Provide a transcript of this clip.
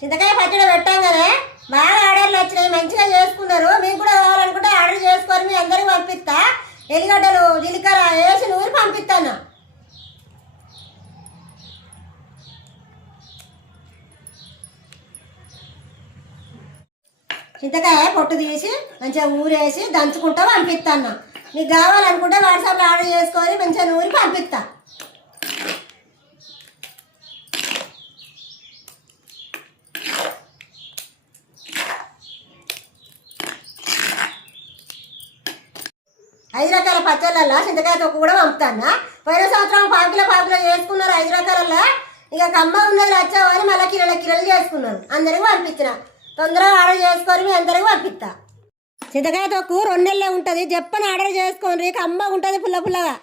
చింతకాయ పచ్చడి పెట్టాం కదా బాగా ఆర్డర్లు వచ్చినాయి మంచిగా చేసుకున్నారు. మీకు కూడా కావాలనుకుంటే ఆర్డర్ చేసుకొని మీ అందరికీ పంపిస్తా. ఎల్లిగడ్డలు జీలకర్ర వేసి నూరి పంపిస్తాను. చింతకాయ పొట్టు తీసి మంచిగా ఊరేసి దంచుకుంటా పంపిస్తాను. మీకు కావాలనుకుంటే వాట్సాప్లో ఆర్డర్ చేసుకొని మంచిగా నూరి పంపిస్తా. ఐదు రకాల పచ్చళ్ళల్లో చింతకాయ తొక్కు కూడా పంపుతాను? పోయిన సంవత్సరం పాకులో పాకులో చేసుకున్నారు ఐదు రకాలలో ఇక కమ్మ ఉన్నది అని మళ్ళీ కిరళ కిరలు చేసుకున్నాను. అందరికి పంపించిన. తొందరగా ఆర్డర్ చేసుకొని మీ అందరికి పంపిస్తా. చింతకాయ తొక్కు రెండు నెలలే ఉంటుంది. చెప్పని ఆర్డర్ చేసుకోండి. కమ్మ ఉంటుంది పుల్ల పుల్లగా.